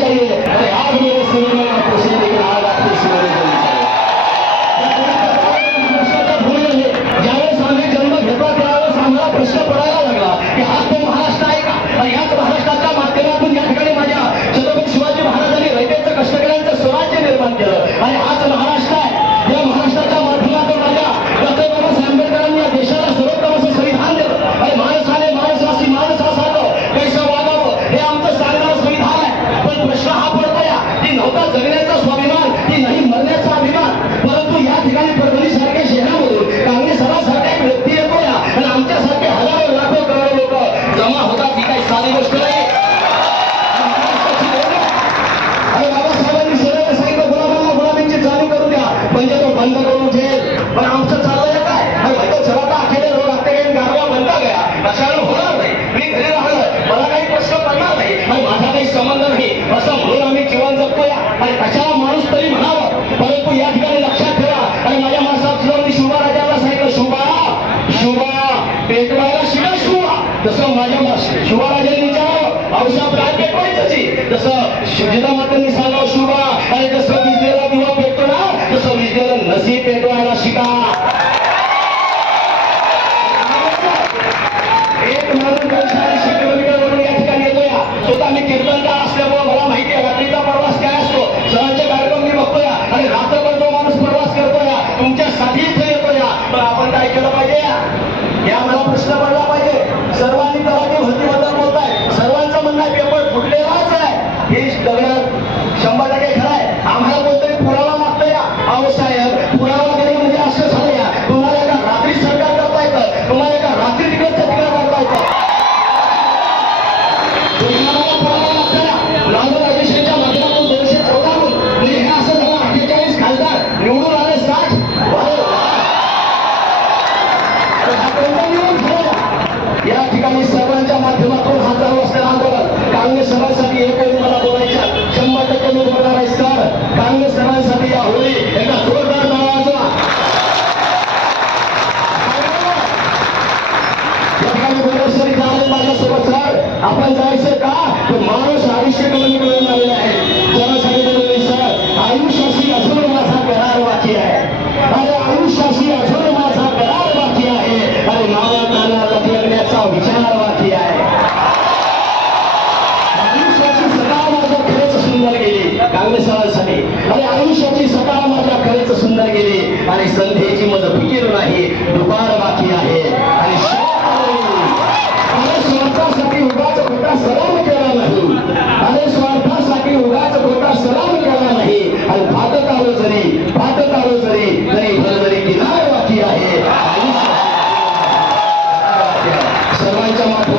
चाहिए। अरे आज मेरे सिनेमा का कोशिश लेकिन आज आपकी सिनेमा करनी चाहिए। ज्यावेळेस आम्ही जन्म घेतला त्यावेळेस आम्हाला प्रश्न पडायला लागला की हा तो महाराष्ट्र आहे का? आणि याच महाराष्ट्राच्या माध्यमातून या ठिकाणी माझ्या छत्रपती शिवाजी महाराजांनी रयतेचं कष्टकऱ्यांचं स्वराज्य निर्माण केलं आणि हाच महाराष्ट्र आहे। या महाराष्ट्राच्या माध्यमातून माझ्या डॉक्टर बाबासाहेब आंबेडकरांनी या देशाला सर्वोत्तम असं संविधान दिलं आणि माणसाने माणसाशी माणसासारखं कैसं वागावं हे आमचं सांगणारं संविधान आहे। पण प्रश्न हा पडतो या की नव्हता जगण्याचा स्वाभिमान की नाही मरण्याचा अभिमान। परंतु या ठिकाणी परभणी सारख्या शहरामधून काँग्रेस सभासारखा एक व्यक्ती येतो या आणि आमच्यासारखे हजारो लाखो करोडो लोक जमा होतात ही काही साधी गोष्ट नाही। अरे बाबासाहेबांनी सरळ सांगितलं गुलामांना गुलामींची जाणीव करून द्या म्हणजे तो बंद करून ठेल। पण आमचं चाललंय काय? अरे तो चला अखेर रोग आते काही गारवा बनता गया कशाला होणार नाही। मी घरी राहिलं मला काही प्रश्न पडणार नाही आणि माझा काही संबंध नाही असं म्हणून आम्ही जीवन जगतोय आणि कशाला माणूस तरी म्हणावं। परंतु या ठिकाणी लक्षात ठेवा आणि माझ्या माणसाची शिवराजाला सांगितलं शुभा शुभा पेटवायला शिवा शुभा जसं माझ्या शिवराजांनी विचारावं औषध काय पेटवायचं जसं शिवजीला मातांनी सांगावं शुभा आणि जसं विजलेला दिवा पेटतो ना तसं विजलेलं नसीब पेटवायला शिका। एक माणूस 280 किलोमीटरवरून या ठिकाणी येतो या स्वतः मी कीर्तनकार असल्यामुळे मला माहिती आहे रात्रीचा प्रवास काय असतो। सणांचे कार्यक्रम मी बघतो या आणि रात्रभर जो माणूस प्रवास करतो या तुमच्यासाठी इथे येतो या पण आपण काय केलं पाहिजे या मला प्रश्न पडला पाहिजे। सर्वांनी तलाठी भरतीबद्दल बोलताय सर्वांचं म्हणणं आहे पेपर फुटलेलाच आहे हे दगड 100% खरं आहे। आम्हाला कोणतरी पुरावा मागतं या अहो साहेब पुरावा देणे म्हणजे असं झालं या तुम्हाला एका रात्री सरकार करता येतं तुम्हाला एका रात्री तिकडचं तिकडे करता येतं। पुरावा मागतं या लालू राजेशांच्या माध्यमातून 214 म्हणजे हे असं झालं 48 खासदार निवडून आले 60 या ठिकाणी सर्वांच्या माध्यमातून हा चालू असलेला आंदोलन काँग्रेस सर्वांसाठी एक मला बोलायच्या 100% मी बोलणार आहे सर काँग्रेस सर्वांसाठी या होळी एका जोरदार नावाचा या ठिकाणी बोलेश्वरी झाले माझ्यासोबत सर आपण जायचं का तो माणूस 250 किलोमीटर आलेला आहे जरा सांगितलं सर आयुष्याशी अजून माझा करार बाकी आहे अरे आयुष्याशी अजून माझा करार बाकी आहे अरे नावाताना लग्नाचा विचार बाकी आहे। आयुष्याची सकाळ माझ्या खरंच सुंदर गेली काँग्रेसवाल्यांसाठी अरे आयुष्याची सकाळ माझ्या खरंच सुंदर गेली आणि संध्येची मज फिकीर नाही दुपार बाकी आहे आणि अरे स्वार्थासाठी उगाच खोटा सलाम केला नाही अरे स्वार्थासाठी उगाच खोटा सलाम केला नाही आणि भातत आलो जरी तरी भरभरी किनार बाकी आहे। सर्वांच्या माध्यमातून